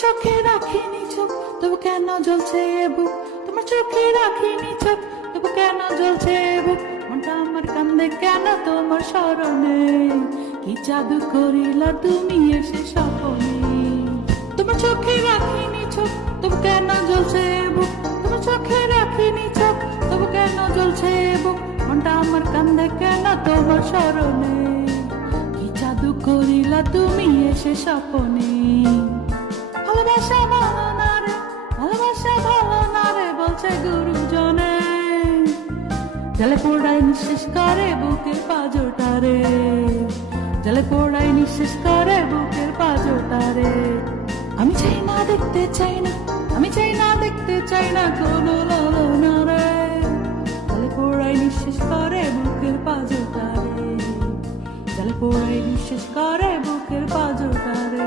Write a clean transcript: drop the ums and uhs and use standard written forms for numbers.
চোখে রাখিনি চোখ, তবু কেন জ্বলছে এ বুক? তোমার চোখে রাখিনি চোখ, তবু কেন জ্বলছে এ বুক? মনটা আমার কান্দে কেন তোমার স্মরণে? কি জাদু করিলা তুমি এসে স্বপনে? তোমার চোখে রাখিনি চোখ, তবু কেন জ্বলছে এ বুক? তোমার চোখে রাখিনি চোখ, তবু কেন জ্বলছে এ বুক? মনটা আমার কান্দে কেন তোমার স্মরণে? কি জাদু করিলা তুমি এসে স্বপনে? ভালোবাসা ভালো না রে, ভালোবাসা ভালো না রে বলছে গুরুজনে। জলে পোড়াই নিঃশেষ করে বুকের পাঁজরটারে, জলে পোড়াই নিঃশেষ করে বুকের পাঁজরটারে। আমি চাই না দেখতে চাই না, আমি চাই না দেখতে চাই না কোনো ললনা রে। জলে পোড়াই নিঃশেষ করে বুকের পাঁজরটারে, জলে পোড়াই নিঃশেষ করে বুকের পাঁজরটারে।